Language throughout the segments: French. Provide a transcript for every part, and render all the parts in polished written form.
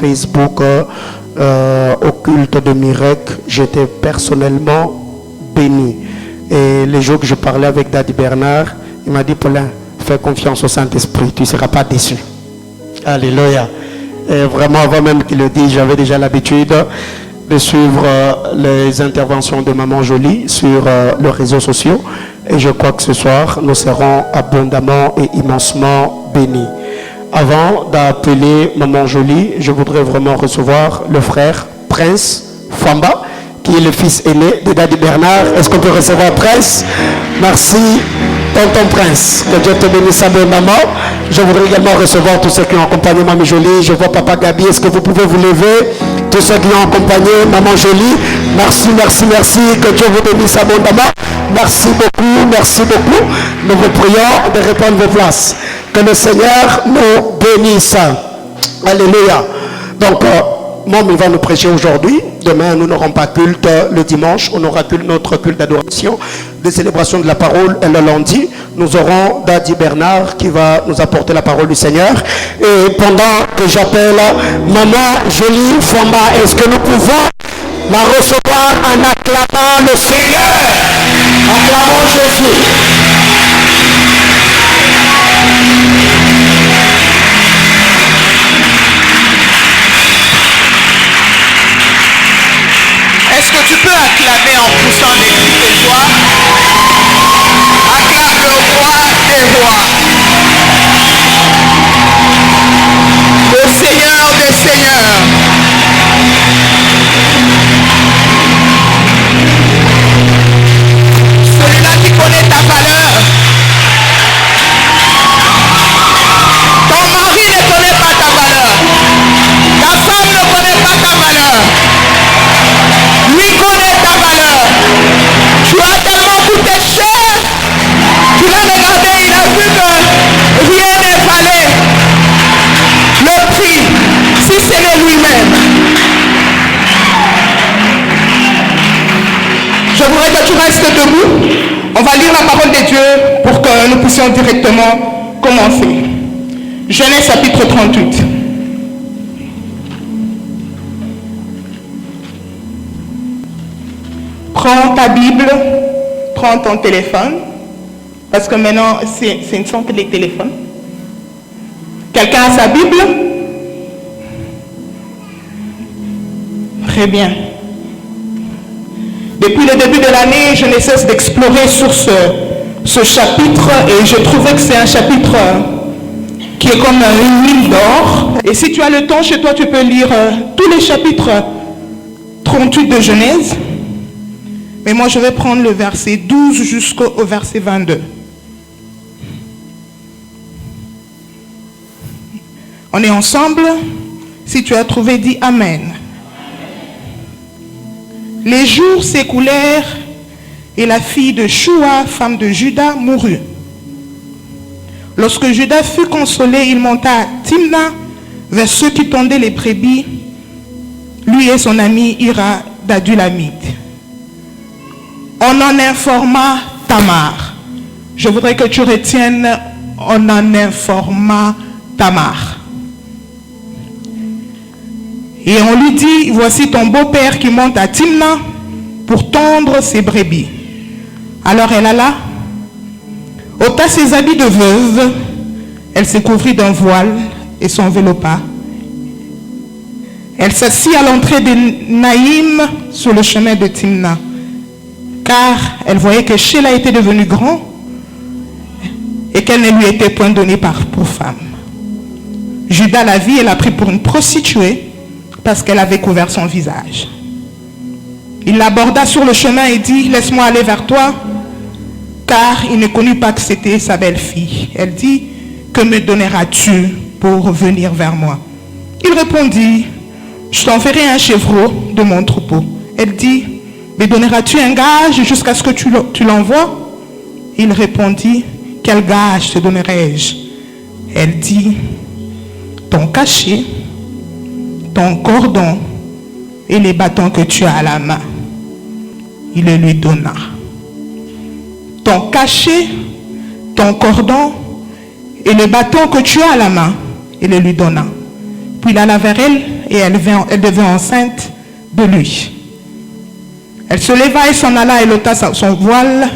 Facebook au culte de Mirek, j'étais personnellement béni. Et les jours que je parlais avec Daddy Bernard, il m'a dit, Paulin, fais confiance au Saint-Esprit, tu ne seras pas déçu. Alléluia. Et vraiment, avant même qu'il le dise, j'avais déjà l'habitude de suivre les interventions de Maman Jolie sur les réseaux sociaux. Et je crois que ce soir, nous serons abondamment et immensément bénis. Avant d'appeler Maman Jolie, je voudrais vraiment recevoir le frère Prince Famba, qui est le fils aîné de Daddy Bernard. Est-ce qu'on peut recevoir Prince? Merci, tonton Prince. Que Dieu te bénisse abondamment. Je voudrais également recevoir tous ceux qui ont accompagné Maman Jolie. Je vois Papa Gabi. Est-ce que vous pouvez vous lever? Tous ceux qui ont accompagné Maman Jolie. Merci, merci, merci. Que Dieu vous bénisse abondamment. Merci beaucoup, merci beaucoup. Nous vous prions de reprendre vos places. Que le Seigneur nous bénisse. Alléluia. Donc, Mom, il va nous prêcher aujourd'hui. Demain, nous n'aurons pas culte le dimanche. On aura notre culte d'adoration, de célébration de la parole. Et le lundi, nous aurons Daddy Bernard qui va nous apporter la parole du Seigneur. Et pendant que j'appelle Maman Jolie Famba, est-ce que nous pouvons la recevoir en acclamant le Seigneur? Acclamons Jésus. Est-ce que tu peux acclamer en poussant des cris de joie? Acclame le roi des rois, le Seigneur des seigneurs. Celui-là qui connaît ta valeur. Ton mari ne connaît pas ta valeur. Ta femme ne connaît pas ta valeur. Lui connaît ta valeur. Tu as tellement coûté cher. Tu l'as regardé, il a vu que rien n'est valé le prix, si c'est de lui-même. Je voudrais que tu restes debout. On va lire la parole de Dieu pour que nous puissions directement commencer. Genèse chapitre 38. Prends ta Bible, prends ton téléphone, parce que maintenant, ce ne sont que les téléphones. Quelqu'un a sa Bible? Très bien. Depuis le début de l'année, je ne cesse d'explorer sur ce chapitre et je trouvais que c'est un chapitre qui est comme une mine d'or. Et si tu as le temps chez toi, tu peux lire tous les chapitres 38 de Genèse. Mais moi, je vais prendre le verset 12 jusqu'au verset 22. On est ensemble. Si tu as trouvé, dis Amen. Les jours s'écoulèrent et la fille de Shua, femme de Juda, mourut. Lorsque Juda fut consolé, il monta à Timna vers ceux qui tendaient les brebis, lui et son ami Ira d'Adulamite. On en informa Tamar. Je voudrais que tu retiennes, on en informa Tamar. Et on lui dit, voici ton beau-père qui monte à Timna pour tondre ses brebis. Alors elle alla, ôta ses habits de veuve, elle se couvrit d'un voile et s'enveloppa. Elle s'assit à l'entrée de Naïm sur le chemin de Timna, car elle voyait que Sheila était devenu grand et qu'elle ne lui était point donnée pour femme. Judas la vit et l'a pris pour une prostituée parce qu'elle avait couvert son visage. Il l'aborda sur le chemin et dit, laisse-moi aller vers toi, car il ne connut pas que c'était sa belle-fille. Elle dit, que me donneras-tu pour venir vers moi? Il répondit, je t'enverrai un chevreau de mon troupeau. Elle dit, me donneras-tu un gage jusqu'à ce que tu l'envoies? Il répondit, quel gage te donnerai-je? Elle dit, ton cachet, ton cordon et les bâtons que tu as à la main. Il le lui donna. Ton cachet, ton cordon et le bâton que tu as à la main, il le lui donna. Puis il alla vers elle et elle devint enceinte de lui. Elle se leva et s'en alla et ôta son voile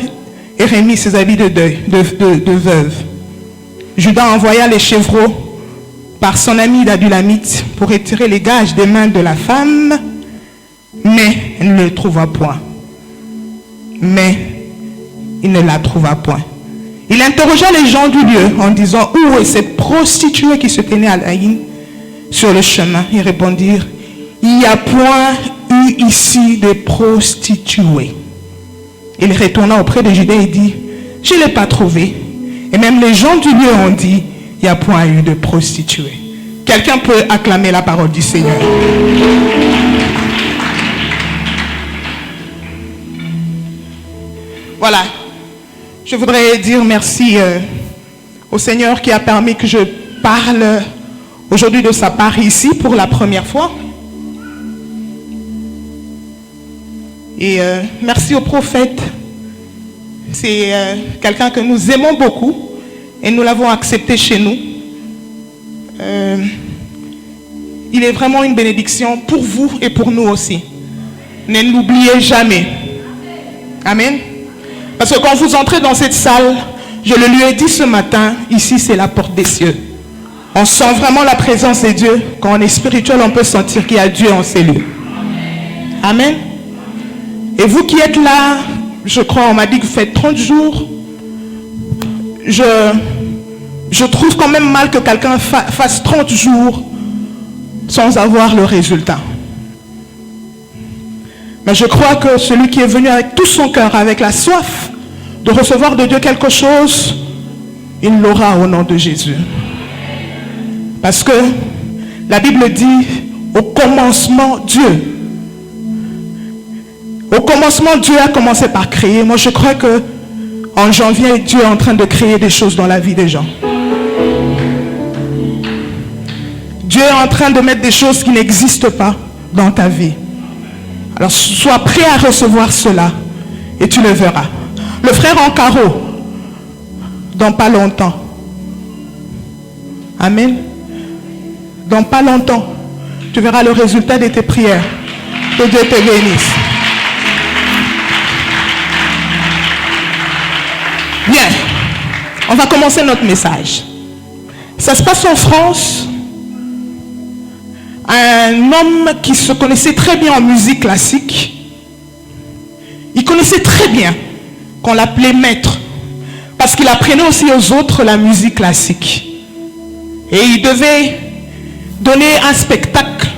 et remit ses habits de deuil, de veuve. Judas envoya les chevreaux par son ami l'Adulamite pour retirer les gages des mains de la femme, mais il ne le trouva point. Mais il ne la trouva point. Il interrogea les gens du lieu en disant: où est cette prostituée qui se tenait à Naïm sur le chemin? Ils répondirent: il n'y a point eu ici de prostituées. Il retourna auprès de Judas et dit: je ne l'ai pas trouvée. Et même les gens du lieu ont dit: il n'y a point eu de prostituée. Quelqu'un peut acclamer la parole du Seigneur. Voilà. Je voudrais dire merci au Seigneur qui a permis que je parle aujourd'hui de sa part ici pour la première fois. Et merci au prophète. C'est quelqu'un que nous aimons beaucoup et nous l'avons accepté chez nous. Il est vraiment une bénédiction pour vous et pour nous aussi. Ne l'oubliez jamais. Amen. Parce que quand vous entrez dans cette salle, je le lui ai dit ce matin, ici c'est la porte des cieux. On sent vraiment la présence de Dieu. Quand on est spirituel, on peut sentir qu'il y a Dieu en ces lieux. Amen. Et vous qui êtes là, je crois, on m'a dit que vous faites 30 jours. Je trouve quand même mal que quelqu'un fasse 30 jours sans avoir le résultat. Mais je crois que celui qui est venu avec tout son cœur, avec la soif de recevoir de Dieu quelque chose, il l'aura au nom de Jésus. Parce que la Bible dit, au commencement, Dieu. Au commencement, Dieu a commencé par créer. Moi, je crois que en janvier, Dieu est en train de créer des choses dans la vie des gens. Dieu est en train de mettre des choses qui n'existent pas dans ta vie. Alors, sois prêt à recevoir cela et tu le verras. Le frère en carreau, dans pas longtemps. Amen. Dans pas longtemps, tu verras le résultat de tes prières. Que Dieu te bénisse. Bien, on va commencer notre message. Ça se passe en France. Un homme qui se connaissait très bien en musique classique, il connaissait très bien qu'on l'appelait maître, parce qu'il apprenait aussi aux autres la musique classique. Et il devait donner un spectacle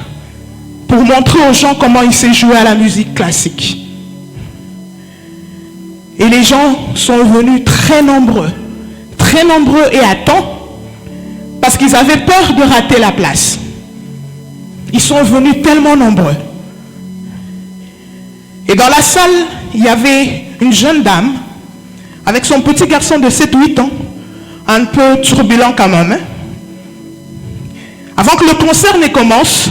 pour montrer aux gens comment il sait jouer à la musique classique. Et les gens sont venus très nombreux et à temps, parce qu'ils avaient peur de rater la place. Ils sont venus tellement nombreux. Et dans la salle, il y avait une jeune dame avec son petit garçon de 7-8 ans, un peu turbulent quand même. Avant que le concert ne commence,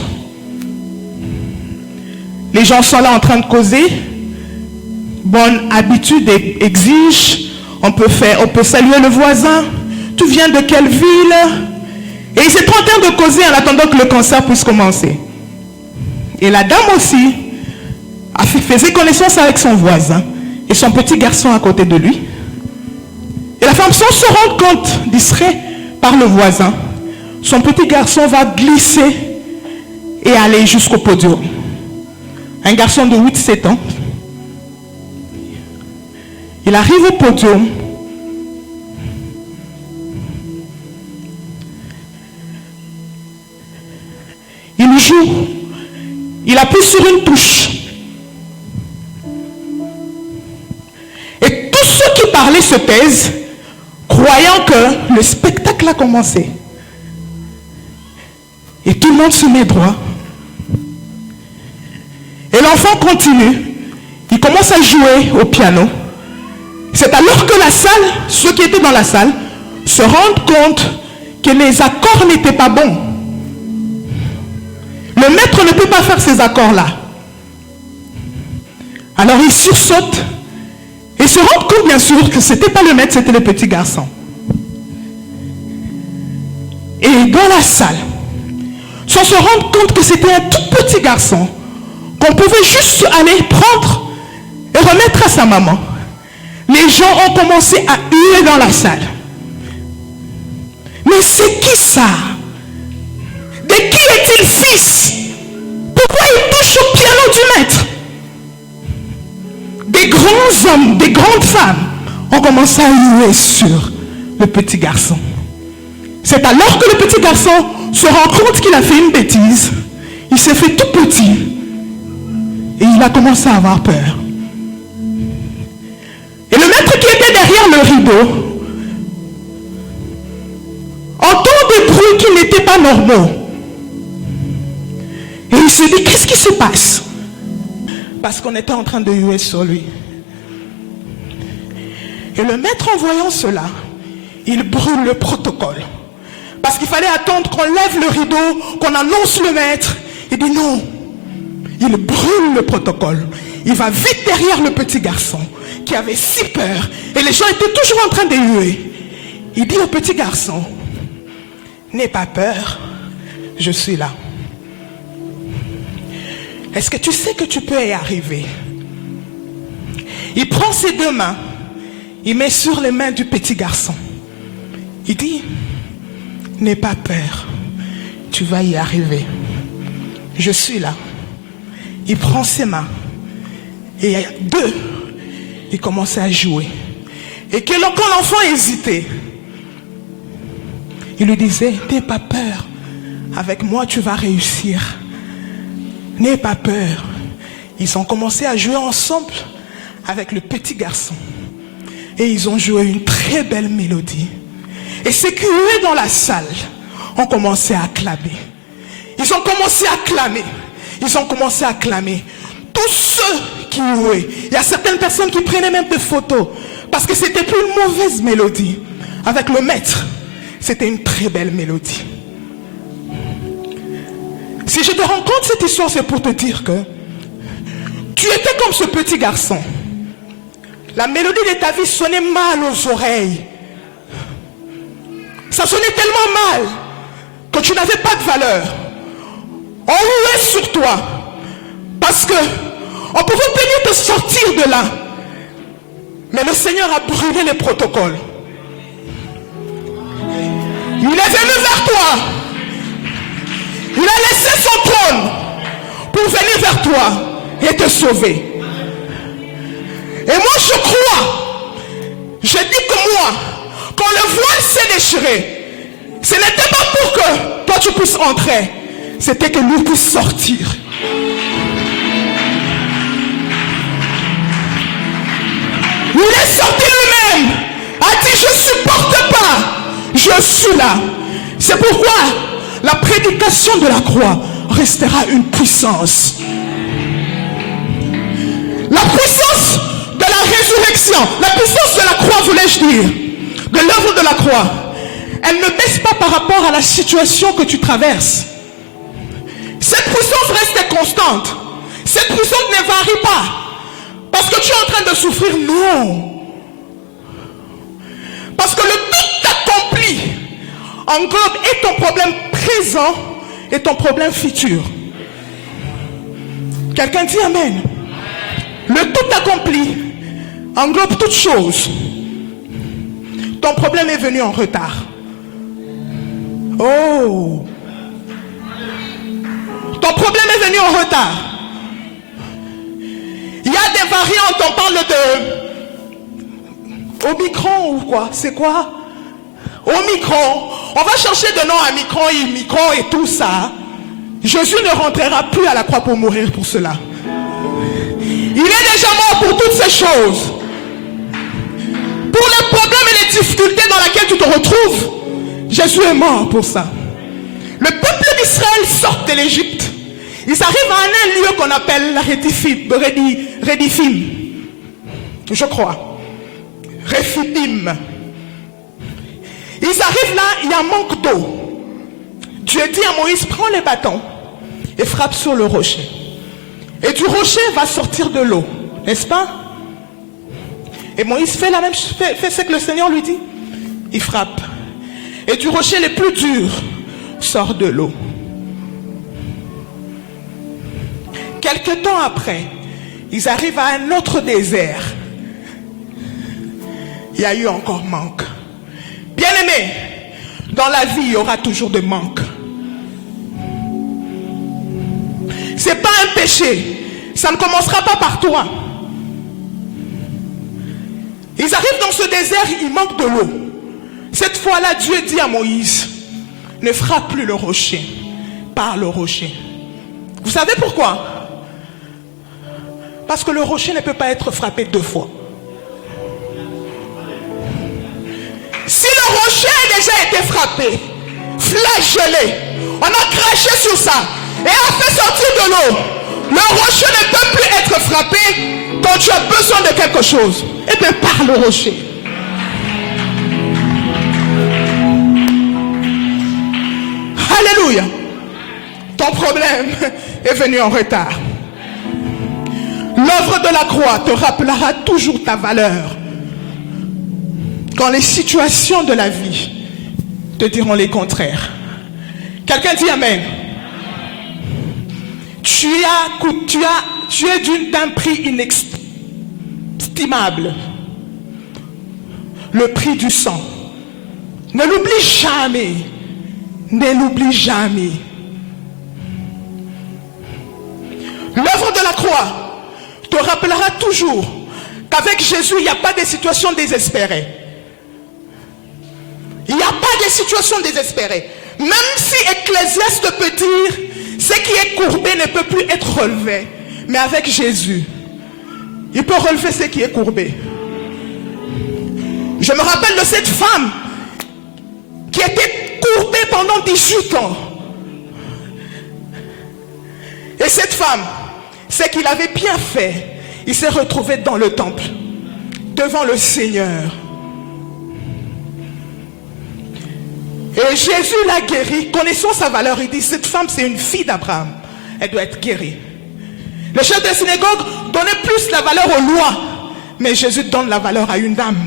les gens sont là en train de causer. Bonne habitude exige, on peut saluer le voisin. Tu viens de quelle ville? Et ils étaient en train de causer en attendant que le concert puisse commencer. Et la dame aussi faisait connaissance avec son voisin et son petit garçon à côté de lui. Et la femme, sans se rendre compte, distrait par le voisin, son petit garçon va glisser et aller jusqu'au podium. Un garçon de 8-7 ans. Il arrive au podium. Il joue. Il appuie sur une touche. Et tous ceux qui parlaient se taisent, croyant que le spectacle a commencé. Et tout le monde se met droit. Et l'enfant continue. Il commence à jouer au piano. C'est alors que la salle, ceux qui étaient dans la salle, se rendent compte que les accords n'étaient pas bons. Le maître ne peut pas faire ces accords-là. Alors il sursaute et se rend compte bien sûr que ce n'était pas le maître, c'était le petit garçon. Et dans la salle, sans se rendre compte que c'était un tout petit garçon qu'on pouvait juste aller prendre et remettre à sa maman. Les gens ont commencé à huer dans la salle. Mais c'est qui ça? De qui est-il fils? Pourquoi il touche au piano du maître? Des grands hommes, des grandes femmes ont commencé à huer sur le petit garçon. C'est alors que le petit garçon se rend compte qu'il a fait une bêtise. Il s'est fait tout petit. Et il a commencé à avoir peur. Et le maître qui était derrière le rideau entend des bruits qui n'étaient pas normaux. Et il se dit, qu'est-ce qui se passe? Parce qu'on était en train de huer sur lui. Et le maître, en voyant cela, il brûle le protocole. Parce qu'il fallait attendre qu'on lève le rideau, qu'on annonce le maître. Il dit non. Il brûle le protocole. Il va vite derrière le petit garçon qui avait si peur. Et les gens étaient toujours en train de huer. Il dit au petit garçon, n'aie pas peur, je suis là. Est-ce que tu sais que tu peux y arriver? Il prend ses deux mains, il met sur les mains du petit garçon. Il dit, n'aie pas peur, tu vas y arriver. Je suis là. Il prend ses mains et deux, il commence à jouer. Et quand l'enfant hésitait, il lui disait, n'aie pas peur, avec moi tu vas réussir. N'aie pas peur. Ils ont commencé à jouer ensemble avec le petit garçon. Et ils ont joué une très belle mélodie. Et ceux qui étaient dans la salle ont commencé à acclamer. Ils ont commencé à clamer. Ils ont commencé à clamer. Tous ceux qui jouaient. Il y a certaines personnes qui prenaient même des photos. Parce que c'était plus une mauvaise mélodie. Avec le maître, c'était une très belle mélodie. Si je te raconte cette histoire, c'est pour te dire que tu étais comme ce petit garçon. La mélodie de ta vie sonnait mal aux oreilles. Ça sonnait tellement mal que tu n'avais pas de valeur. On huait sur toi parce que on pouvait venir te sortir de là. Mais le Seigneur a brûlé les protocoles. Il est venu vers toi. Il a laissé son trône pour venir vers toi et te sauver. Et moi je crois, je dis que moi, quand le voile s'est déchiré, ce n'était pas pour que toi tu puisses entrer, c'était que lui puisse sortir. Il est sorti lui-même, a dit je supporte pas, je suis là. C'est pourquoi la prédication de la croix restera une puissance. La puissance de la résurrection, la puissance de la croix, voulais-je dire, de l'œuvre de la croix, elle ne baisse pas par rapport à la situation que tu traverses. Cette puissance reste constante. Cette puissance ne varie pas. Parce que tu es en train de souffrir, non. Parce que le tout accompli englobe et ton problème présent et ton problème futur. Quelqu'un dit amen. Le tout accompli englobe toutes choses. Ton problème est venu en retard. Oh. Ton problème est venu en retard. Il y a des variantes, on parle de Omicron ou quoi? C'est quoi? Omicron. On va chercher de nom à Micron et tout ça. Jésus ne rentrera plus à la croix pour mourir pour cela. Il est déjà mort pour toutes ces choses. Pour les problèmes et les difficultés dans lesquelles tu te retrouves, Jésus est mort pour ça. Le peuple d'Israël sort de l'Égypte. Ils arrivent à un lieu qu'on appelle Rédifim. Je crois. Réphidim. Ils arrivent là, il y a un manque d'eau. Dieu dit à Moïse, prends les bâtons et frappe sur le rocher. Et du rocher va sortir de l'eau, n'est-ce pas? Et Moïse fait la même chose, fait ce que le Seigneur lui dit. Il frappe. Et du rocher le plus dur sort de l'eau. Quelque temps après, ils arrivent à un autre désert. Il y a eu encore manque. Bien-aimé, dans la vie, il y aura toujours de manque. Ce n'est pas un péché. Ça ne commencera pas par toi. Ils arrivent dans ce désert, il manque de l'eau. Cette fois-là, Dieu dit à Moïse, ne frappe plus le rocher, par le rocher. Vous savez pourquoi? Parce que le rocher ne peut pas être frappé 2 fois. Si le rocher a déjà été frappé, flagellé, on a craché sur ça et a fait sortir de l'eau, le rocher ne peut plus être frappé quand tu as besoin de quelque chose. Et bien par le rocher. Alléluia. Ton problème est venu en retard. L'œuvre de la croix te rappellera toujours ta valeur. Quand les situations de la vie te diront les contraires. Quelqu'un dit Amen. Tu es d'un prix inestimable. Le prix du sang. Ne l'oublie jamais. Ne l'oublie jamais. L'œuvre de la croix te rappellera toujours qu'avec Jésus, il n'y a pas de situation désespérée. Il n'y a pas de situation désespérée. Même si Ecclésiaste peut dire, ce qui est courbé ne peut plus être relevé. Mais avec Jésus, il peut relever ce qui est courbé. Je me rappelle de cette femme qui était courbée pendant 18 ans. Et cette femme, ce qu'il avait bien fait, il s'est retrouvé dans le temple, devant le Seigneur. Et Jésus l'a guérie, connaissant sa valeur. Il dit, cette femme c'est une fille d'Abraham, elle doit être guérie. Le chef de la synagogue donnait plus la valeur aux lois, mais Jésus donne la valeur à une âme.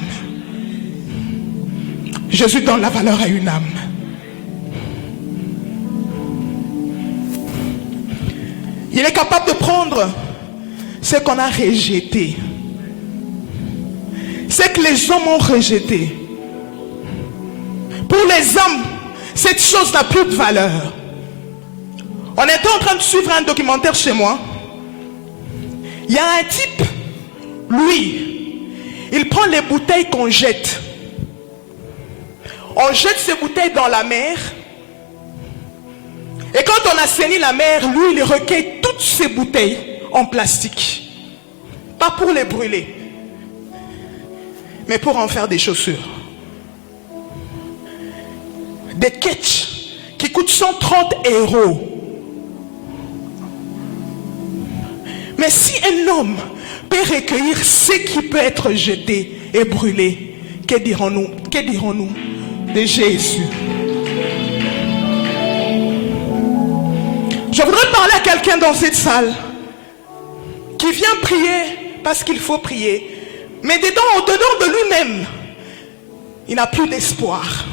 Jésus donne la valeur à une âme. Il est capable de prendre ce qu'on a rejeté, ce que les hommes ont rejeté. Pour les hommes, cette chose n'a plus de valeur. On était en train de suivre un documentaire chez moi. Il y a un type, lui, il prend les bouteilles qu'on jette. On jette ces bouteilles dans la mer. Et quand on assainit la mer, lui, il recueille toutes ces bouteilles en plastique. Pas pour les brûler, mais pour en faire des chaussures. Des ketchs qui coûtent 130 €. Mais si un homme peut recueillir ce qui peut être jeté et brûlé, que dirons-nous de Jésus? Je voudrais parler à quelqu'un dans cette salle qui vient prier parce qu'il faut prier, mais au-dedans de lui-même, il n'a plus d'espoir.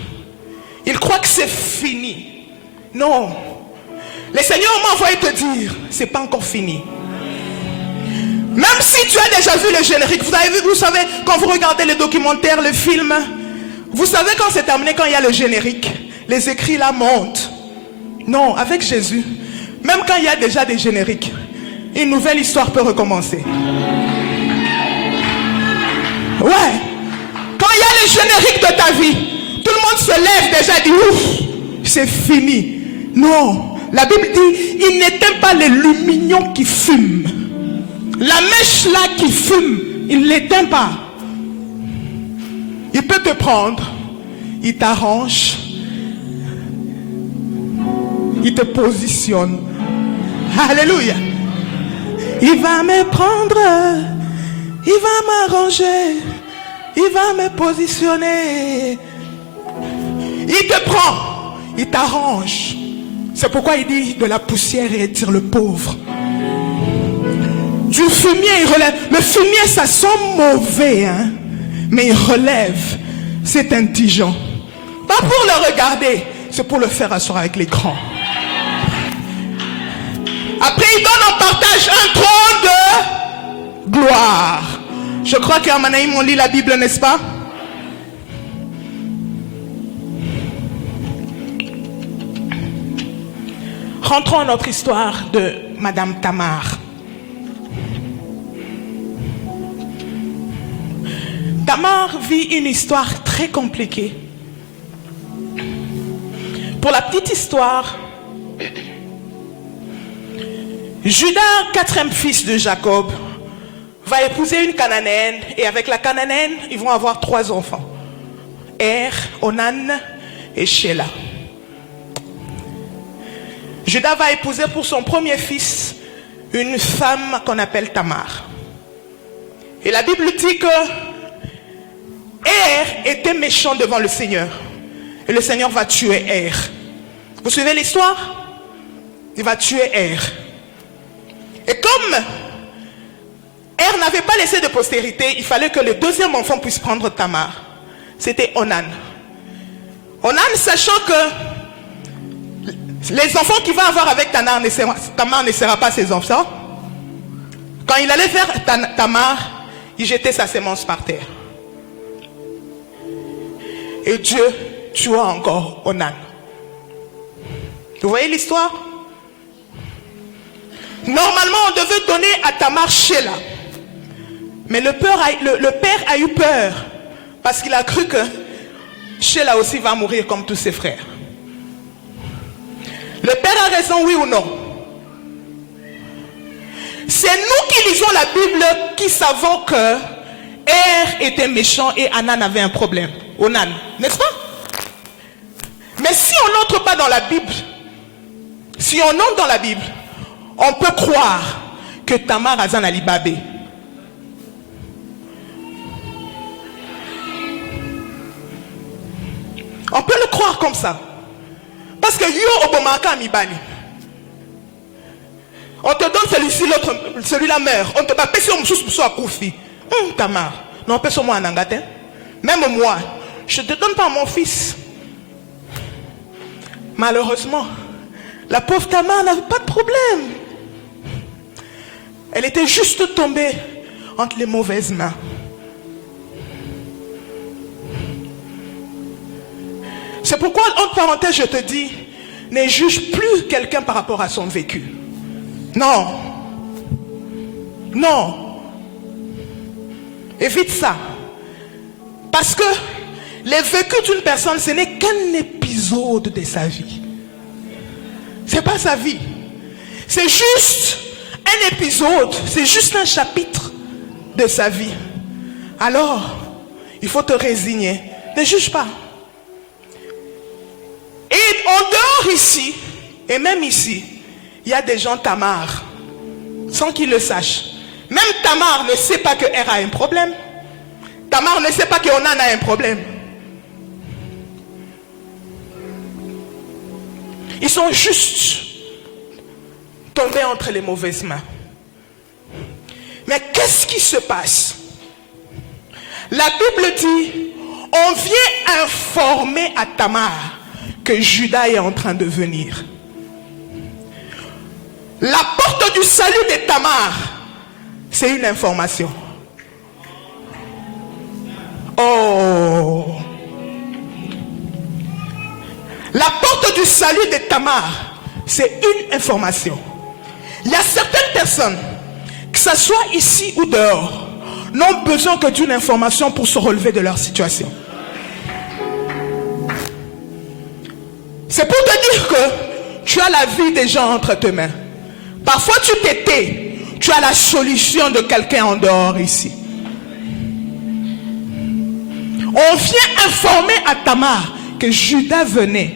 Il croit que c'est fini. Non. Le Seigneur m'a envoyé te dire, c'est pas encore fini. Même si tu as déjà vu le générique, vous savez, quand vous regardez le documentaire, le film, vous savez quand c'est terminé, quand il y a le générique, les écrits là montent. Non, avec Jésus, même quand il y a déjà des génériques, une nouvelle histoire peut recommencer. Ouais. Quand il y a le générique de ta vie, tout le monde se lève déjà et dit, ouf, c'est fini. Non, la Bible dit, il n'éteint pas les lumignons qui fument. La mèche là qui fume, il ne l'éteint pas. Il peut te prendre, il t'arrange, il te positionne. Alléluia. Il va me prendre, il va m'arranger, il va me positionner. Il te prend, il t'arrange. C'est pourquoi il dit, de la poussière il retire le pauvre. Du fumier, il relève. Le fumier, ça sent mauvais, hein? Mais il relève. C'est intelligent. Pas pour le regarder, c'est pour le faire asseoir avec les grands. À Après, il donne en partage un trône de gloire. Je crois qu'à Manaïm, on lit la Bible, n'est-ce pas? Rentrons à notre histoire de Madame Tamar. Tamar vit une histoire très compliquée. Pour la petite histoire, Judas, quatrième fils de Jacob, va épouser une Cananéenne et avec la Cananéenne, ils vont avoir 3 enfants. Onan et Sheila. Judas va épouser pour son premier fils une femme qu'on appelle Tamar. Et la Bible dit que était méchant devant le Seigneur. Et le Seigneur va tuer Vous suivez l'histoire? Il va tuer Et comme n'avait pas laissé de postérité, il fallait que le deuxième enfant puisse prendre Tamar. C'était Onan. Onan, sachant que les enfants qu'il va avoir avec Tamar ne sera pas ses enfants, quand il allait faire Tamar, il jetait sa sémence par terre. Et Dieu tua encore Onan. Vous voyez l'histoire? Normalement, on devait donner à Tamar Sheila. Mais le père a eu peur parce qu'il a cru que Sheila aussi va mourir comme tous ses frères. Le père a raison, oui ou non? C'est nous qui lisons la Bible qui savons que était méchant et Anan avait un problème. Onan, n'est-ce pas? Mais si on n'entre pas dans la Bible, si on entre dans la Bible, on peut croire que Tamar Azan Ali Babé. On peut le croire comme ça. Parce que Yo Obomaka Mibali. On te donne celui-ci, l'autre, celui-là meurt. On te bat péché au moussous pour Koufi. Tamar. Non, péché moi en Angleterre. Même moi, je ne te donne pas mon fils. Malheureusement, la pauvre Tamar n'avait pas de problème. Elle était juste tombée entre les mauvaises mains. C'est pourquoi, entre parenthèses, je te dis, ne juge plus quelqu'un par rapport à son vécu. Non. Non. Évite ça. Parce que les vécus d'une personne, ce n'est qu'un épisode de sa vie. Ce n'est pas sa vie. C'est juste un épisode, c'est juste un chapitre de sa vie. Alors, il faut te résigner. Ne juge pas. Et en dehors ici, et même ici, il y a des gens Tamar, sans qu'ils le sachent. Même Tamar ne sait pas que a un problème. Tamar ne sait pas qu'Onan a un problème. Ils sont juste tombés entre les mauvaises mains. Mais qu'est-ce qui se passe? La Bible dit, on vient informer à Tamar que Judas est en train de venir. La porte du salut de Tamar, c'est une information. Oh! La porte du salut de Tamar, c'est une information. Il y a certaines personnes, que ce soit ici ou dehors, n'ont besoin que d'une information pour se relever de leur situation. C'est pour te dire que tu as la vie des gens entre tes mains. Parfois tu t'étais, tu as la solution de quelqu'un en dehors ici. On vient informer à Tamar que Judas venait.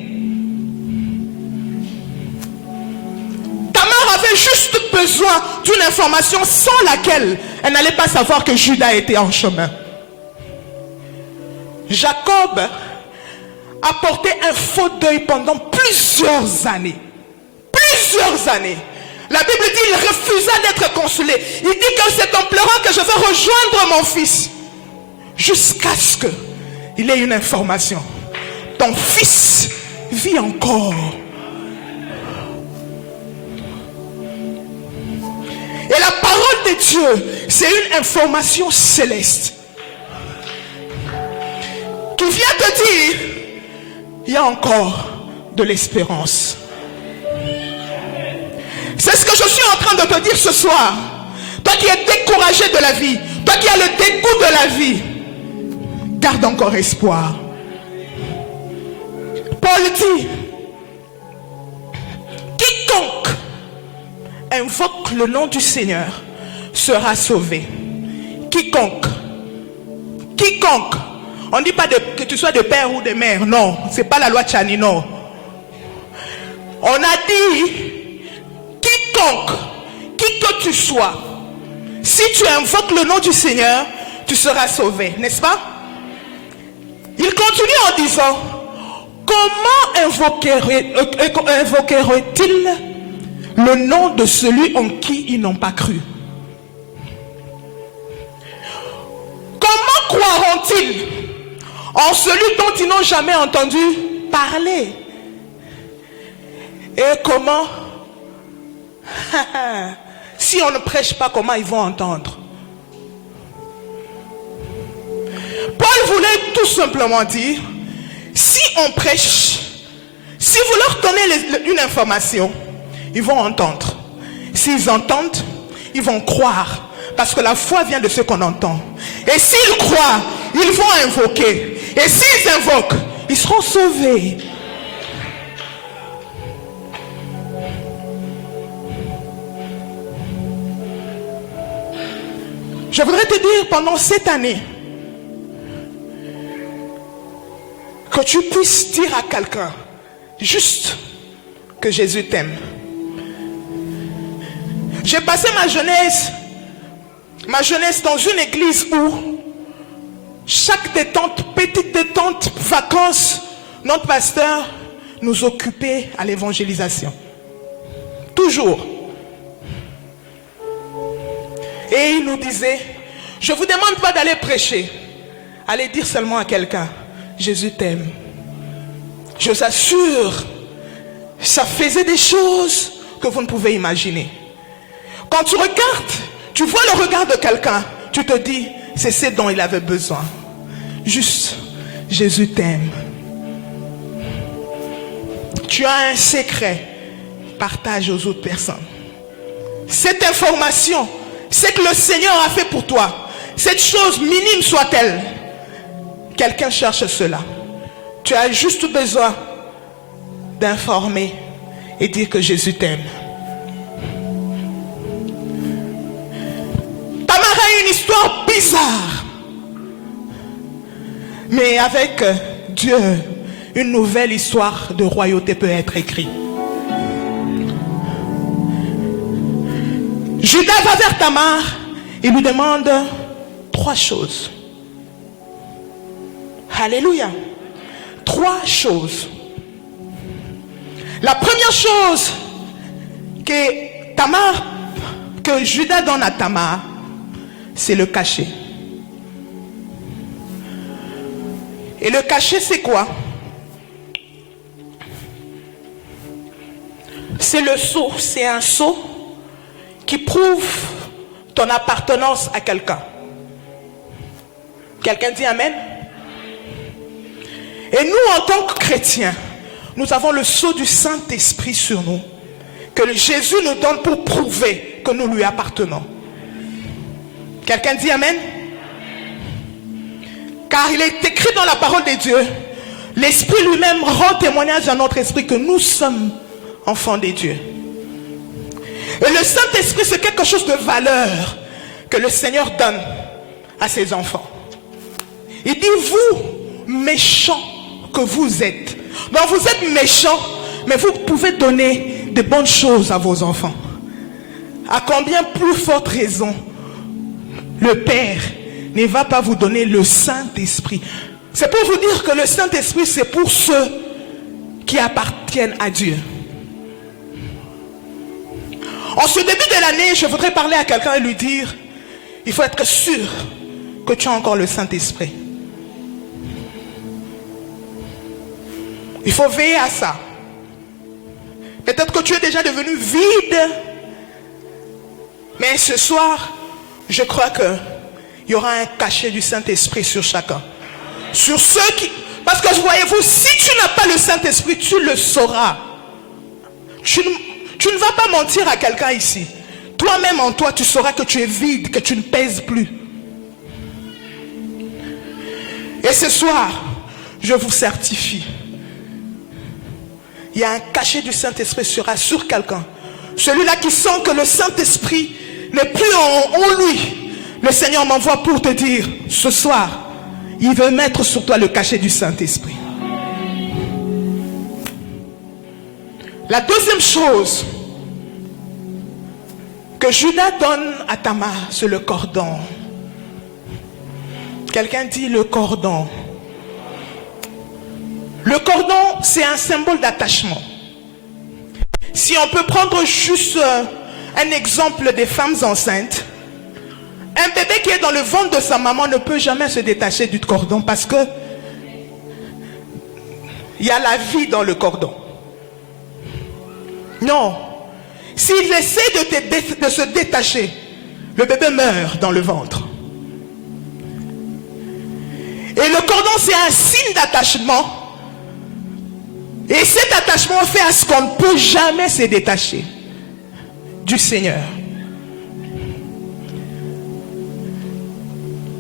Tamar avait juste besoin d'une information sans laquelle elle n'allait pas savoir que Judas était en chemin. Jacob a porté un faux deuil pendant plusieurs années. Plusieurs années. La Bible dit qu'il refusa d'être consolé. Il dit que c'est en pleurant que je vais rejoindre mon fils. Jusqu'à ce qu'il ait une information. Ton fils vit encore. de Dieu, c'est une information céleste qui vient te dire, il y a encore de l'espérance. C'est ce que je suis en train de te dire ce soir. Toi qui es découragé de la vie, toi qui as le dégoût de la vie, garde encore espoir. Paul dit, quiconque invoque le nom du Seigneur sera sauvé. Quiconque. Quiconque. On ne dit pas que tu sois de père ou de mère. Non, ce n'est pas la loi Tchani, non. On a dit, quiconque, qui que tu sois, si tu invoques le nom du Seigneur, tu seras sauvé, n'est-ce pas? Il continue en disant, comment invoquerait-il le nom de celui en qui ils n'ont pas cru? Comment croiront-ils en celui dont ils n'ont jamais entendu parler? Et comment? Si on ne prêche pas, comment ils vont entendre? Paul voulait tout simplement dire, si on prêche, si vous leur donnez une information, ils vont entendre. S'ils entendent, ils vont croire. Parce que la foi vient de ce qu'on entend. Et s'ils croient, ils vont invoquer. Et s'ils invoquent, ils seront sauvés. Je voudrais te dire, pendant cette année, que tu puisses dire à quelqu'un, juste, que Jésus t'aime. J'ai passé ma jeunesse dans une église où chaque détente, petite détente, vacances, notre pasteur nous occupait à l'évangélisation. Toujours. Et il nous disait, je ne vous demande pas d'aller prêcher. Allez dire seulement à quelqu'un, Jésus t'aime. Je vous assure, ça faisait des choses que vous ne pouvez imaginer. Quand tu regardes, tu vois le regard de quelqu'un, tu te dis, c'est ce dont il avait besoin. Juste, Jésus t'aime. Tu as un secret, partage aux autres personnes. Cette information, c'est que le Seigneur a fait pour toi. Cette chose minime soit-elle, quelqu'un cherche cela. Tu as juste besoin d'informer et dire que Jésus t'aime. Tamar a une histoire bizarre. Mais avec Dieu, une nouvelle histoire de royauté peut être écrite. Judas va vers Tamar et lui demande 3 choses. Alléluia. 3 choses. La première chose que Judas donne à Tamar, c'est le cachet. Et le cachet, c'est quoi? C'est le sceau. C'est un sceau qui prouve ton appartenance à quelqu'un. Quelqu'un dit Amen? Et nous, en tant que chrétiens, nous avons le sceau du Saint-Esprit sur nous, que Jésus nous donne pour prouver que nous lui appartenons. Quelqu'un dit Amen? Car il est écrit dans la parole de Dieu, l'Esprit lui-même rend témoignage à notre esprit que nous sommes enfants de Dieu. Et le Saint-Esprit, c'est quelque chose de valeur que le Seigneur donne à ses enfants. Il dit, vous, méchants que vous êtes. Donc vous êtes méchants, mais vous pouvez donner de bonnes choses à vos enfants. À combien plus forte raison le Père ne va pas vous donner le Saint-Esprit. C'est pour vous dire que le Saint-Esprit, c'est pour ceux qui appartiennent à Dieu. En ce début de l'année, je voudrais parler à quelqu'un et lui dire, il faut être sûr que tu as encore le Saint-Esprit. Il faut veiller à ça. Peut-être que tu es déjà devenu vide Mais ce soir, je crois qu'il y aura un cachet du Saint-Esprit sur chacun. Sur ceux qui... Parce que voyez-vous, si tu n'as pas le Saint-Esprit, tu le sauras. Tu ne vas pas mentir à quelqu'un ici. Toi-même en toi, tu sauras que tu es vide, que tu ne pèses plus. Et ce soir, je vous certifie, il y a un cachet du Saint-Esprit sera sur quelqu'un. Celui-là qui sent que le Saint-Esprit n'est plus en lui. Le Seigneur m'envoie pour te dire, ce soir, il veut mettre sur toi le cachet du Saint-Esprit. La deuxième chose que Judas donne à Tamar, c'est le cordon. Quelqu'un dit le cordon. Le cordon, c'est un symbole d'attachement. Si on peut prendre juste un exemple des femmes enceintes, un bébé qui est dans le ventre de sa maman ne peut jamais se détacher du cordon parce que il y a la vie dans le cordon. Non. S'il essaie de se détacher, le bébé meurt dans le ventre. Et le cordon, c'est un signe d'attachement. Et cet attachement fait à ce qu'on ne peut jamais se détacher du Seigneur.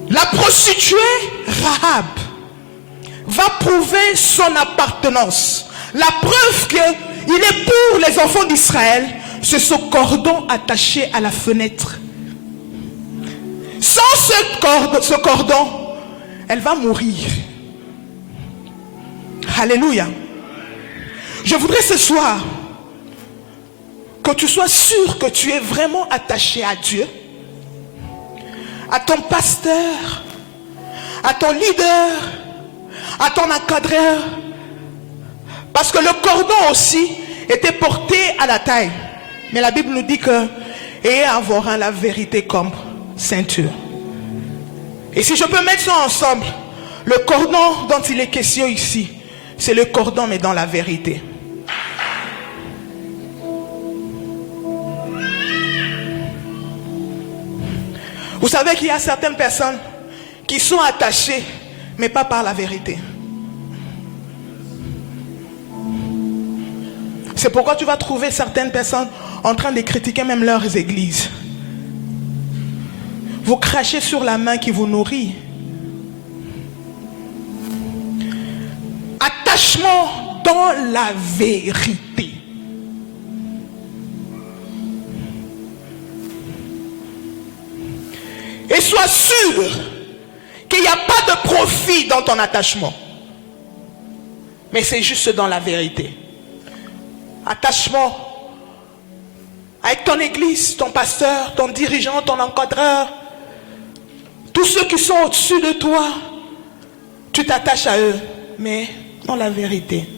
La prostituée Rahab va prouver son appartenance. La preuve qu'il est pour les enfants d'Israël, c'est ce cordon attaché à la fenêtre. Sans ce cordon, elle va mourir. Alléluia. Je voudrais ce soir que tu sois sûr que tu es vraiment attaché à Dieu, à ton pasteur, à ton leader, à ton encadreur. Parce que le cordon aussi était porté à la taille. Mais la Bible nous dit que ayez avoir la vérité comme ceinture. Et si je peux mettre ça ensemble, le cordon dont il est question ici, c'est le cordon mais dans la vérité. Vous savez qu'il y a certaines personnes qui sont attachées, mais pas par la vérité. C'est pourquoi tu vas trouver certaines personnes en train de critiquer même leurs églises. Vous crachez sur la main qui vous nourrit. Attachement dans la vérité. Et sois sûr qu'il n'y a pas de profit dans ton attachement. Mais c'est juste dans la vérité. Attachement avec ton église, ton pasteur, ton dirigeant, ton encadreur, tous ceux qui sont au-dessus de toi, tu t'attaches à eux, mais dans la vérité.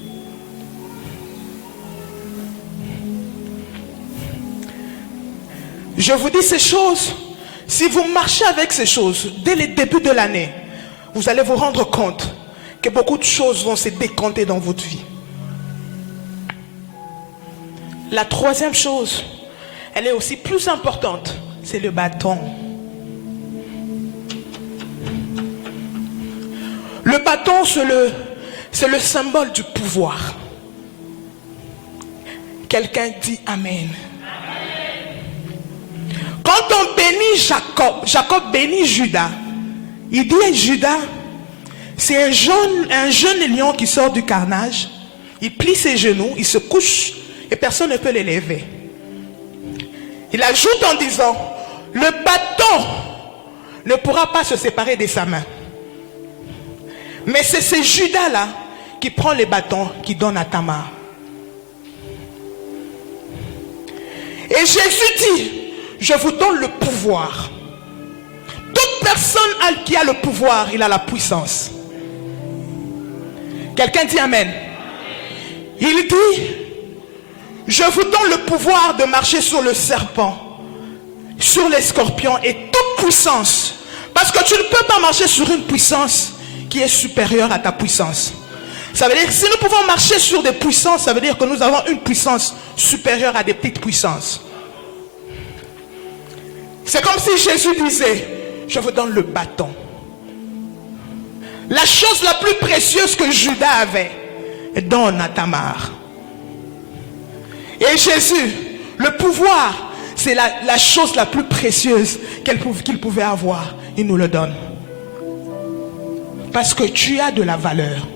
Je vous dis ces choses. Si vous marchez avec ces choses, dès le début de l'année, vous allez vous rendre compte que beaucoup de choses vont se décanter dans votre vie. La troisième chose, elle est aussi plus importante, c'est le bâton. Le bâton, c'est le symbole du pouvoir. Quelqu'un dit Amen. Quand on bénit Jacob bénit Judas. Il dit à Judas, c'est un jeune lion qui sort du carnage. Il plie ses genoux, il se couche et personne ne peut l'élever. Il ajoute en disant, le bâton ne pourra pas se séparer de sa main. Mais c'est ce Judas-là qui prend les bâtons, qui donne à Tamar. Et Jésus dit, je vous donne le pouvoir. Toute personne qui a le pouvoir, il a la puissance. Quelqu'un dit Amen. Il dit, je vous donne le pouvoir de marcher sur le serpent, sur les scorpions et toute puissance. Parce que tu ne peux pas marcher sur une puissance qui est supérieure à ta puissance. Ça veut dire que si nous pouvons marcher sur des puissances, ça veut dire que nous avons une puissance supérieure à des petites puissances. C'est comme si Jésus disait, je vous donne le bâton. La chose la plus précieuse que Judas avait, donne à Tamar. Et Jésus, le pouvoir, c'est la chose la plus précieuse qu'il pouvait avoir. Il nous le donne. Parce que tu as de la valeur.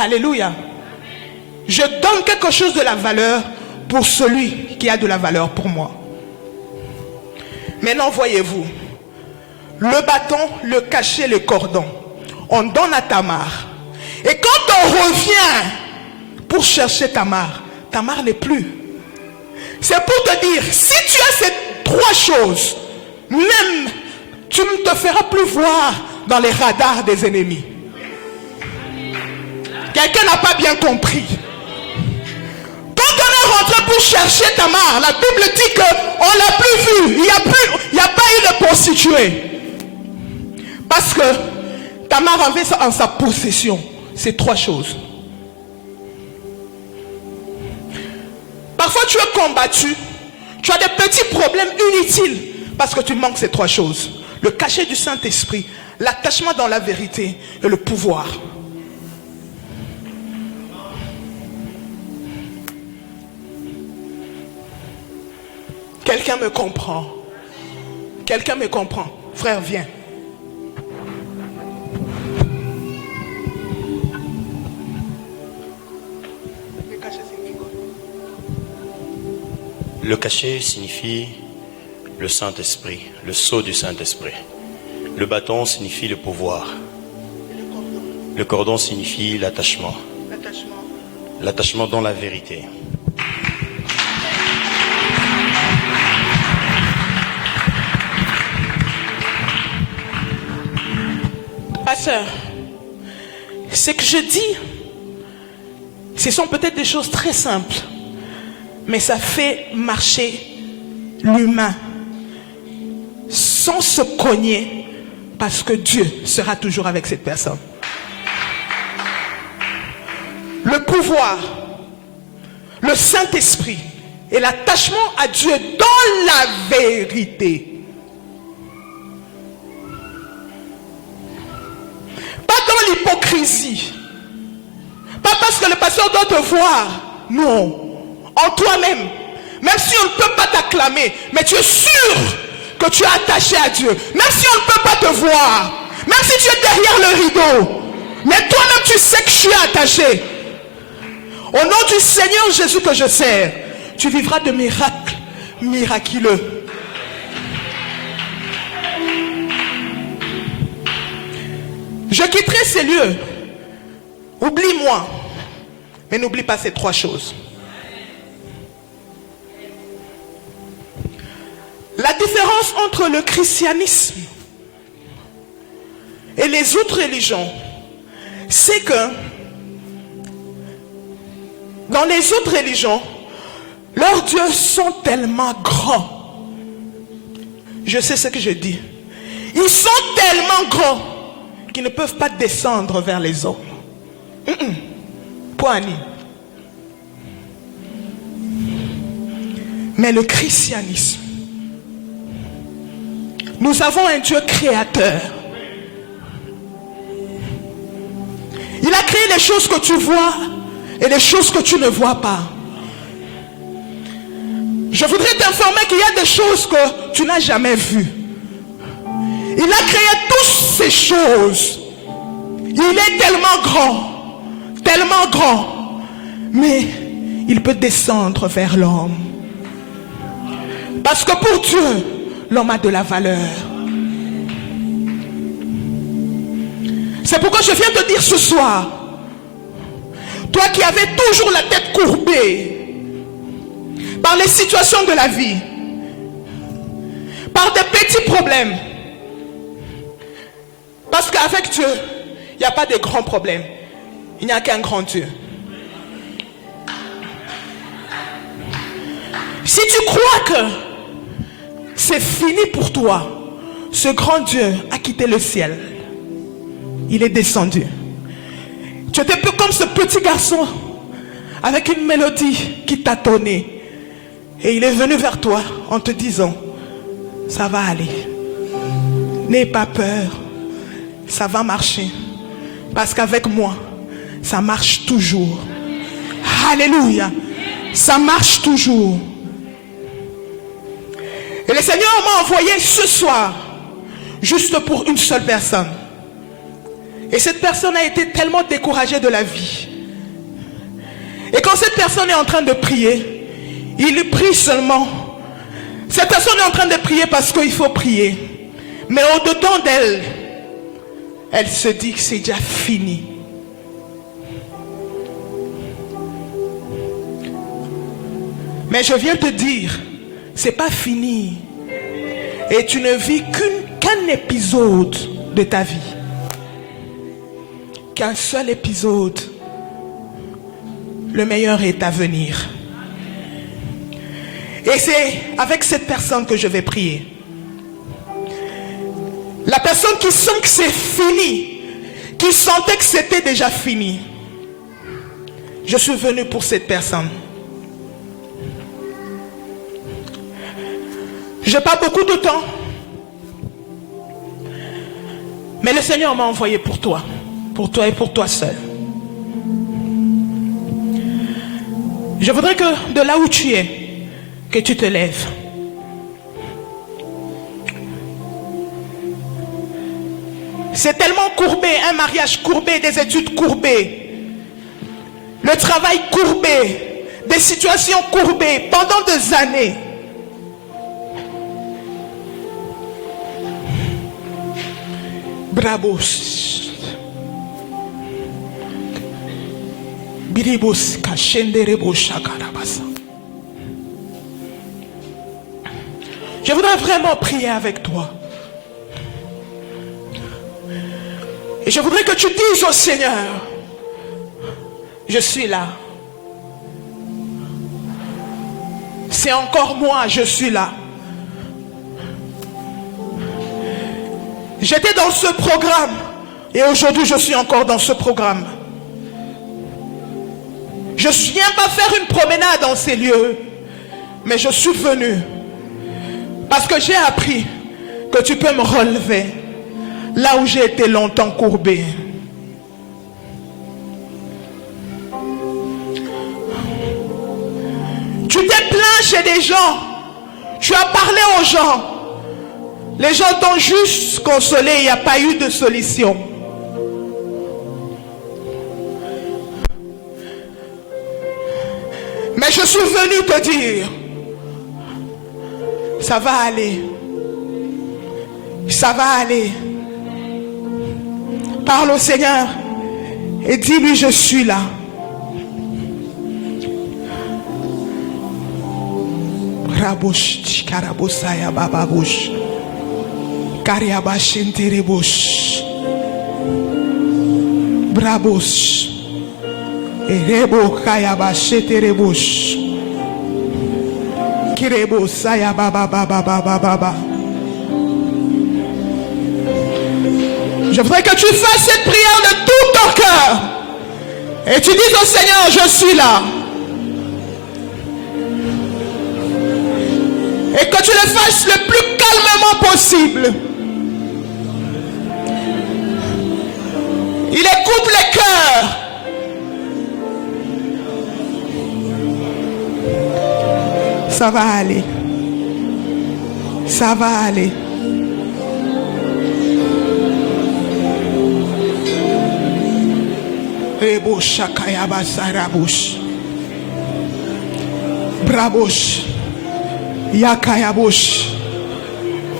Alléluia. Je donne quelque chose de la valeur pour celui qui a de la valeur pour moi. Maintenant, voyez-vous, le bâton, le cachet, le cordon, on donne à Tamar. Et quand on revient pour chercher Tamar, Tamar n'est plus. C'est pour te dire, si tu as ces trois choses, même tu ne te feras plus voir dans les radars des ennemis. Quelqu'un n'a pas bien compris. Quand on est rentré pour chercher Tamar, la Bible dit qu'on ne l'a plus vue. Il n'y a pas eu de prostituée. Parce que Tamar avait en sa possession ces trois choses. Parfois tu es combattu, tu as des petits problèmes inutiles parce que tu manques ces trois choses. Le cachet du Saint-Esprit, l'attachement dans la vérité et le pouvoir. Quelqu'un me comprend. Quelqu'un me comprend. Frère, viens. Le cachet signifie le Saint-Esprit, le sceau du Saint-Esprit. Le bâton signifie le pouvoir. Le cordon signifie l'attachement. L'attachement dans la vérité. Pasteur, ce que je dis, ce sont peut-être des choses très simples. Mais ça fait marcher l'humain sans se cogner parce que Dieu sera toujours avec cette personne. Le pouvoir, le Saint-Esprit et l'attachement à Dieu dans la vérité. Pas dans l'hypocrisie. Pas parce que le pasteur doit te voir. Non. En toi-même, même si on ne peut pas t'acclamer, mais tu es sûr que tu es attaché à Dieu. Même si on ne peut pas te voir, même si tu es derrière le rideau, mais toi-même tu sais que je suis attaché. Au nom du Seigneur Jésus que je sers, tu vivras de miracles miraculeux. Je quitterai ces lieux. Oublie-moi, mais n'oublie pas ces trois choses. La différence entre le christianisme et les autres religions, c'est que dans les autres religions, leurs dieux sont tellement grands. Je sais ce que je dis. Ils sont tellement grands qu'ils ne peuvent pas descendre vers les hommes. Point. Mais le christianisme, nous avons un Dieu créateur. Il a créé les choses que tu vois et les choses que tu ne vois pas. Je voudrais t'informer qu'il y a des choses que tu n'as jamais vues. Il a créé toutes ces choses. Il est tellement grand, mais il peut descendre vers l'homme. Parce que pour Dieu, l'homme a de la valeur. C'est pourquoi je viens te dire ce soir, toi qui avais toujours la tête courbée par les situations de la vie, par des petits problèmes, parce qu'avec Dieu, il n'y a pas de grands problèmes. Il n'y a qu'un grand Dieu. Si tu crois que c'est fini pour toi, ce grand Dieu a quitté le ciel. Il est descendu. Tu étais peu comme ce petit garçon avec une mélodie qui tâtonnait. Et il est venu vers toi en te disant, ça va aller. N'aie pas peur. Ça va marcher. Parce qu'avec moi, ça marche toujours. Alléluia. Ça marche toujours. Et le Seigneur m'a envoyé ce soir, juste pour une seule personne. Et cette personne a été tellement découragée de la vie. Et quand cette personne est en train de prier, il prie seulement. Cette personne est en train de prier parce qu'il faut prier. Mais au-dedans d'elle, elle se dit que c'est déjà fini. Mais je viens te dire, c'est pas fini. Et tu ne vis qu'un épisode de ta vie. Qu'un seul épisode. Le meilleur est à venir. Et c'est avec cette personne que je vais prier. La personne qui sent que c'est fini, qui sentait que c'était déjà fini. Je suis venu pour cette personne. Je n'ai pas beaucoup de temps. Mais le Seigneur m'a envoyé pour toi et pour toi seul. Je voudrais que de là où tu es, que tu te lèves. C'est tellement courbé, un mariage courbé, des études courbées, le travail courbé, des situations courbées pendant des années. Brabos. Biribos kashenderebo shakarabasa. Je voudrais vraiment prier avec toi. Et je voudrais que tu dises au Seigneur, je suis là. C'est encore moi, je suis là. J'étais dans ce programme et aujourd'hui je suis encore dans ce programme. Je ne viens pas faire une promenade dans ces lieux, mais je suis venu parce que j'ai appris que tu peux me relever là où j'ai été longtemps courbé. Tu t'es plaint chez des gens, tu as parlé aux gens. Les gens t'ont juste consolé, il n'y a pas eu de solution. Mais je suis venu te dire, ça va aller. Ça va aller. Parle au Seigneur et dis-lui, je suis là. Rabosh, karabosaya bababush. Kariabashintiribus Brabus Erebo Kayabasheteribus Kirebo Saya Baba Baba Baba Baba. Je voudrais que tu fasses cette prière de tout ton cœur et tu dises au Seigneur, je suis là. Et que tu le fasses le plus calmement possible. Il écoute les cœurs. Ça va aller. Ça va aller. Rebo Shakayaba Sarabush. Brabosh. Yakayabush.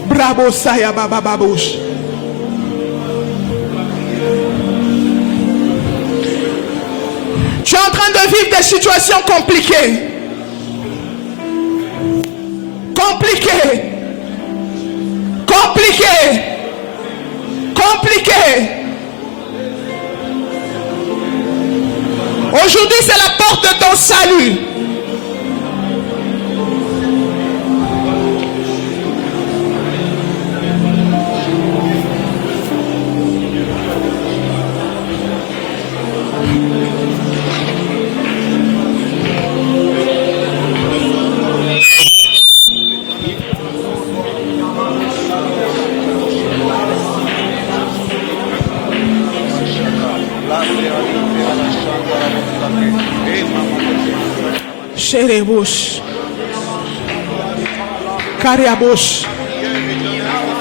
Brabo Sayabababush. Tu es en train de vivre des situations compliquées. Compliquées. Compliquées. Compliquées. Aujourd'hui, c'est la porte de ton salut. Terebos. Kariabos.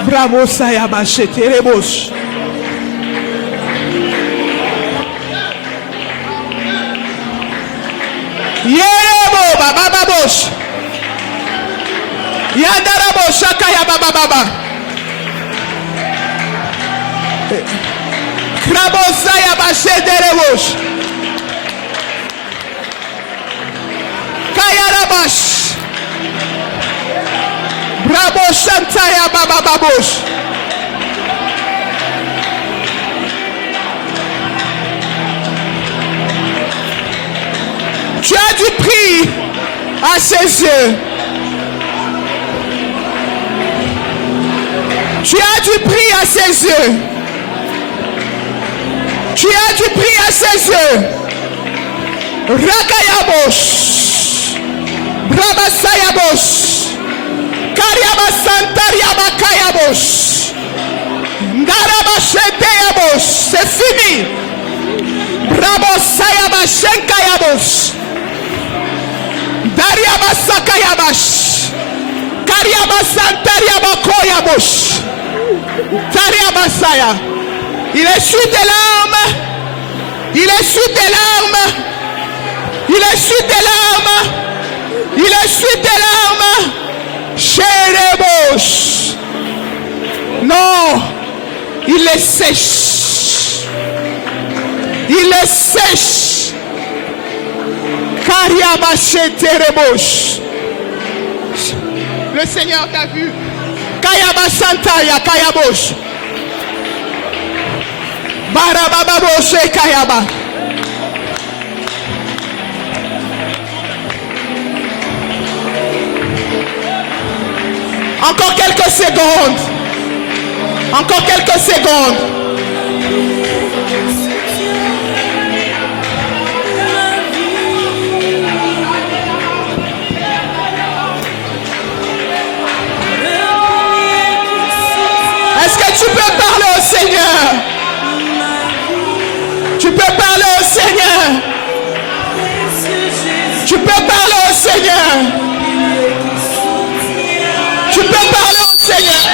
Bravo Sayabashe Terebos. Yerebo bababos. Yadarabo Shakaya bababa. Krabo Sayabashe Terebos. Kayarabash. Bravo Shantaya bababos. Tu as du prix à ses yeux. Tu as du prix à ses yeux. Tu as du prix à ses yeux. Rakayabos. Brabasayabos. Kariabasantariabakayabos. Ndarabasheteyabos. C'est fini. Brabosayabashenkayabos. Dariabasakayabash. Kariabasantariabakoyabos. Tariabasaya. Il est sous des larmes. Il est sous des larmes. Il est sous des larmes. Il est sous des larmes. Chérebos. Non. Il les sèche. Il les sèche. Kariabacheterebos. Le Seigneur t'a vu. Kayabasantaya Kayabos. Barabababos et Kayaba. Encore quelques secondes. Encore quelques secondes. Est-ce que tu peux parler au Seigneur? Tu peux parler au Seigneur. Tu peux parler au Seigneur. Tu peux parler au Seigneur.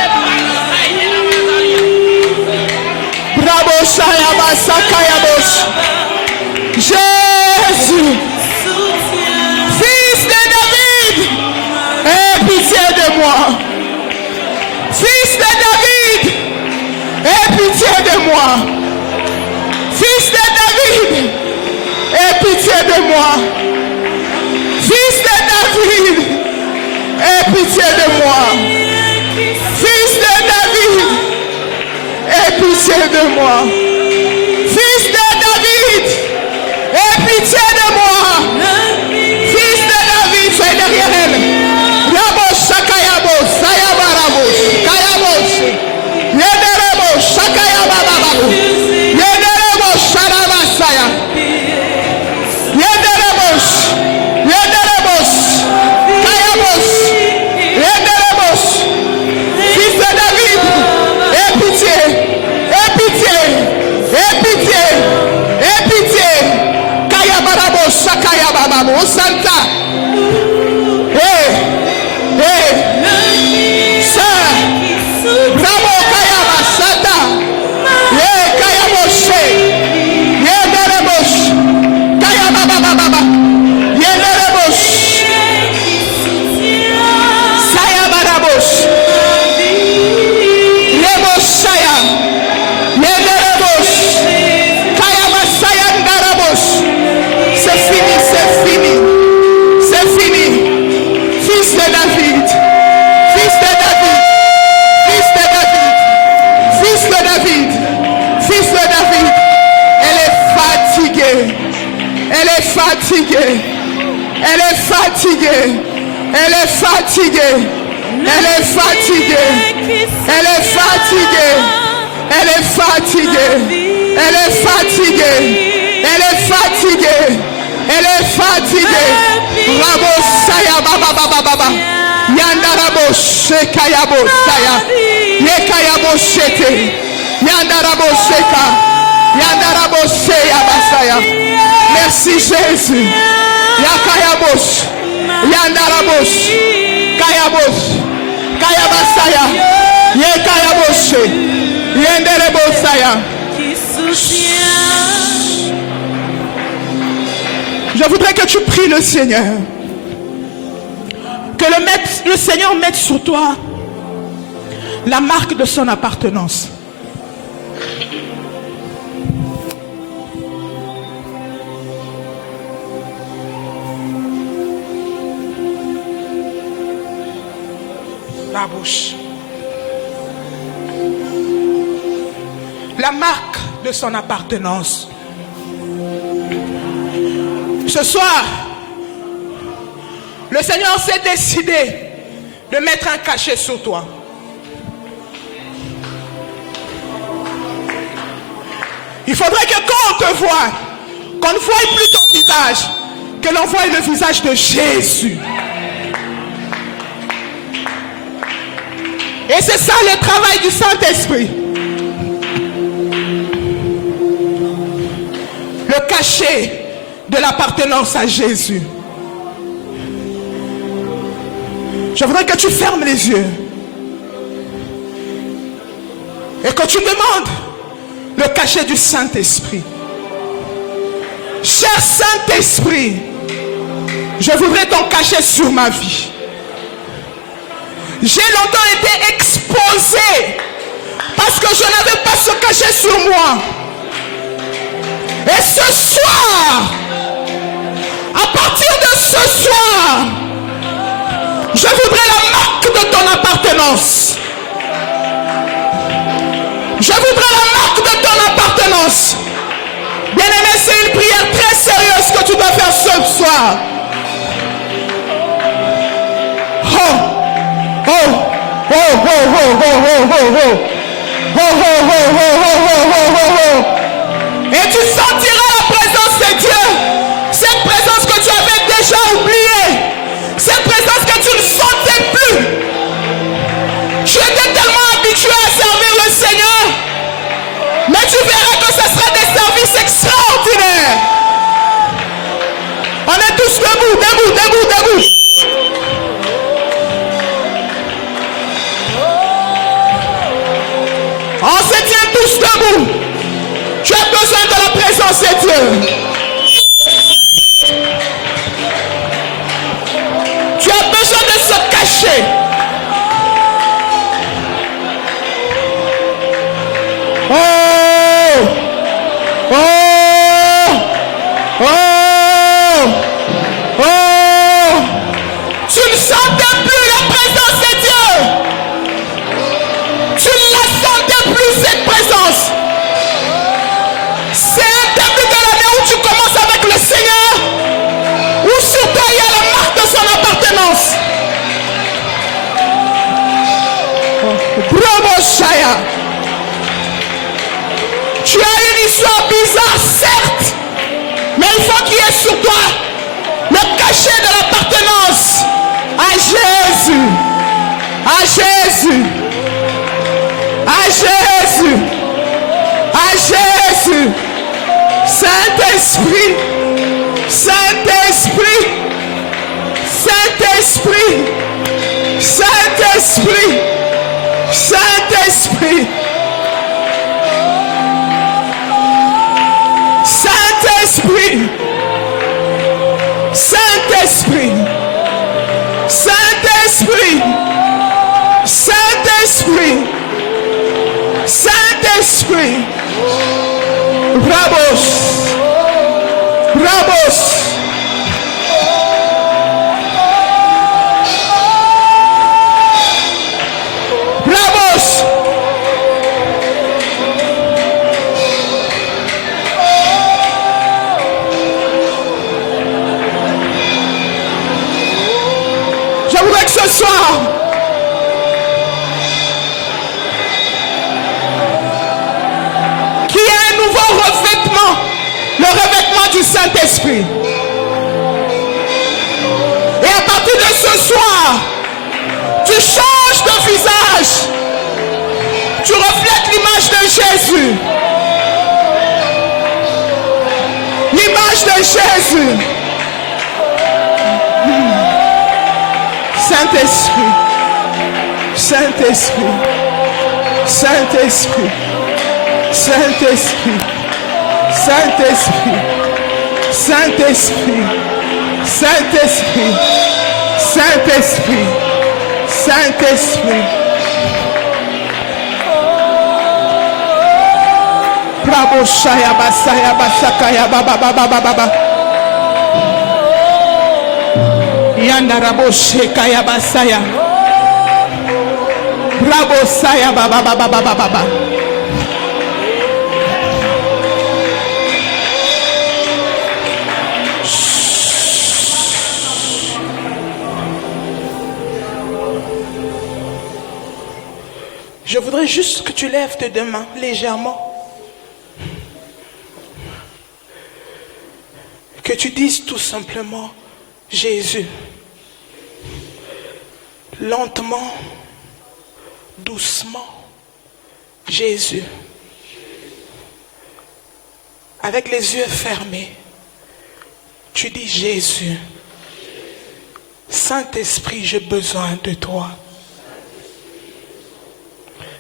Bravo Shayabasakayabos. Jésus, fils de David, aie pitié de moi. Fils de David, aie pitié de moi. Fils de David, aie pitié de moi. Fils de David, aie pitié de moi. Fils de David, aie pitié de moi. Fils de David, aie pitié de moi. Fils de David, sois derrière elle. Rabos Sakayabos, Sayabarabos, Kayabos, Yederabos, Sakayabababos, Yederabos, Sharabasaya, Yederabos, Yederabos, Kayabos, Yederabos. Fils de David, aie pitié, aie pitié, aie pitié, aie pitié. Kayabarabos, Sakayabababos, Santa. Hey, hey, sir, bravo Kayabasata, yeah, Kayaboshe, yeah, Nerebos, Kayababababa, yeah, Nerebos, Sayabarabos, Rebos Saya, yeah, Nerebos, Kayabasaya Darabos. C'est fini, c'est fini, c'est fini. Fils de David, fils de David, fils de David, fils de David, fils de David. Elle est fatiguée, elle est fatiguée, elle est fatiguée, elle est fatiguée, elle est fatiguée, elle est fatiguée, elle est fatiguée, elle est fatiguée, elle est fatiguée, elle est fatiguée. Bravo Saya Baba Baba Baba. Yandarabo Shekayabo Saya. Yekayabo Shete. Yandarabo Sheka. Yandarabo Seya Basaya. Merci Jésus. Yakayabos. Yandarabos. Kayabos. Kayabasaya. Ye Kayaboshe. Yenderebosaya. Je voudrais que tu pries le Seigneur. Que le Seigneur mette sur toi la marque de son appartenance. La bouche. La marque de son appartenance. Ce soir, le Seigneur s'est décidé de mettre un cachet sur toi. Il faudrait que quand on te voit, qu'on ne voie plus ton visage, que l'on voie le visage de Jésus. Et c'est ça le travail du Saint-Esprit. Le cachet de l'appartenance à Jésus. Je voudrais que tu fermes les yeux et que tu demandes le cachet du Saint-Esprit. Cher Saint-Esprit, je voudrais ton cachet sur ma vie. J'ai longtemps été exposé parce que je n'avais pas ce cachet sur moi. Et ce soir, à partir de ce soir, je voudrais la marque de ton appartenance. Je voudrais la marque de ton appartenance. Bien-aimé, c'est une prière très sérieuse que tu dois faire ce soir. Oh, oh, oh, oh, oh, oh, oh, oh, oh, oh, oh, oh. Et tu sentiras la présence de Dieu. Cette présence que tu avais déjà oubliée. Cette présence que tu ne sentais plus. Tu étais tellement habitué à servir le Seigneur. Mais tu verras que ce sera des services extraordinaires. On est tous debout, debout, debout, debout. On se tient tous debout. Tu as besoin de la présence de Dieu. Tu as besoin de se cacher. Oh! Oh! Oh! Oh! Tu ne sentais plus la présence de Dieu. Tu ne la sentais plus cette présence. C'est un début de l'année où tu commences avec le Seigneur, où sur toi il y a la marque de son appartenance. Bravo Shaya. Tu as une histoire bizarre, certes, mais il faut qu'il y ait sur toi le cachet de l'appartenance à Jésus. À Jésus. À Jésus. À Jésus. Saint-Esprit. Saint-Esprit. Saint-Esprit. Saint-Esprit. Saint-Esprit. Saint-Esprit. Saint-Esprit. Saint-Esprit. Saint-Esprit. Saint-Esprit. Brabos. Brabos. Brabos. Je voudrais que ce soir, qu'il y ait un nouveau revêtement, le revêtement du Saint-Esprit. Et à partir de ce soir, tu changes de visage. Tu reflètes l'image de Jésus. L'image de Jésus. Saint-Esprit, Saint-Esprit, Saint-Esprit, Saint-Esprit, Saint-Esprit, Saint-Esprit, Saint-Esprit, Saint-Esprit, Saint-Esprit. Bravo Shaya Basaya Basakaya Baba Baba Baba. Yanda Rabo Shekaya Basaya. Bravo Saya Baba Baba Baba Baba. Je voudrais juste que tu lèves tes deux mains légèrement. Que tu dises tout simplement, Jésus, lentement, doucement, Jésus, avec les yeux fermés, tu dis Jésus, Saint-Esprit, j'ai besoin de toi.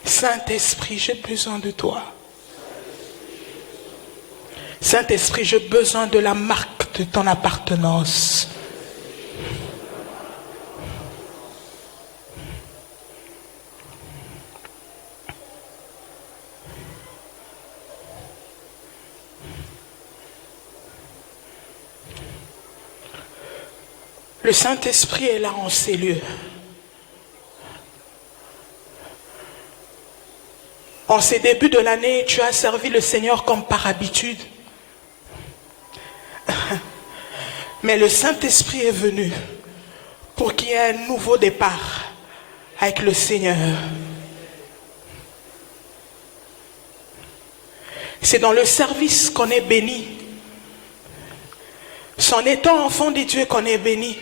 Saint-Esprit, j'ai besoin de toi. Saint-Esprit, j'ai besoin de la marque de ton appartenance. Le Saint-Esprit est là en ces lieux. En ces débuts de l'année, tu as servi le Seigneur comme par habitude. Mais le Saint-Esprit est venu pour qu'il y ait un nouveau départ avec le Seigneur. C'est dans le service qu'on est béni. C'est en étant enfant de Dieu qu'on est béni.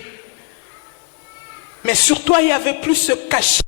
Mais sur toi, il y avait plus ce cachet.